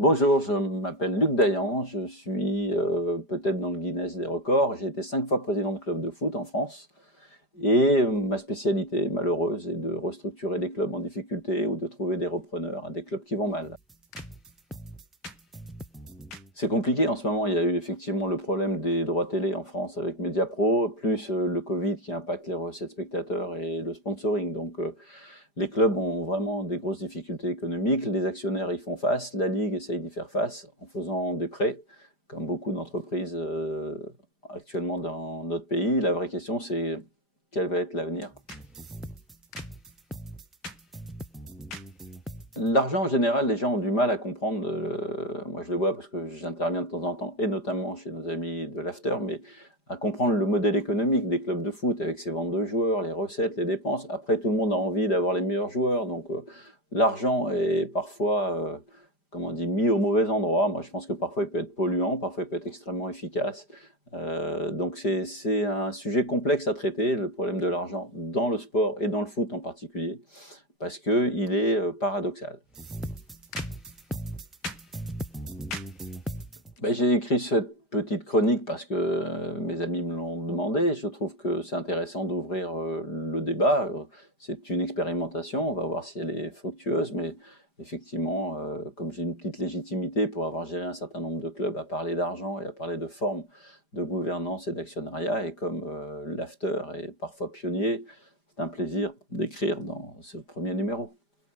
Bonjour, je m'appelle Luc Dayan, je suis peut-être dans le Guinness des records. J'ai été 5 fois président de club de foot en France et ma spécialité malheureuse est de restructurer des clubs en difficulté ou de trouver des repreneurs à des clubs qui vont mal. C'est compliqué en ce moment, il y a eu effectivement le problème des droits télé en France avec Mediapro, plus le Covid qui impacte les recettes spectateurs et le sponsoring. Donc les clubs ont vraiment des grosses difficultés économiques, les actionnaires y font face, la Ligue essaye d'y faire face en faisant des prêts, comme beaucoup d'entreprises actuellement dans notre pays. La vraie question, c'est quel va être l'avenir? L'argent, en général, les gens ont du mal à comprendre. Moi, je le vois parce que j'interviens de temps en temps, et notamment chez nos amis de l'After, mais à comprendre le modèle économique des clubs de foot avec ses ventes de joueurs, les recettes, les dépenses. Après, tout le monde a envie d'avoir les meilleurs joueurs, donc l'argent est parfois, comment on dit, mis au mauvais endroit. Moi, je pense que parfois il peut être polluant, parfois il peut être extrêmement efficace. Donc c'est un sujet complexe à traiter, le problème de l'argent dans le sport et dans le foot en particulier, parce qu'il est paradoxal. Ben, j'ai écrit cette petite chronique parce que mes amis me l'ont demandé. Je trouve que c'est intéressant d'ouvrir le débat. C'est une expérimentation, on va voir si elle est fructueuse, mais effectivement, comme j'ai une petite légitimité pour avoir géré un certain nombre de clubs à parler d'argent et à parler de formes de gouvernance et d'actionnariat, et comme l'After est parfois pionnier, c'est un plaisir d'écrire dans ce premier numéro.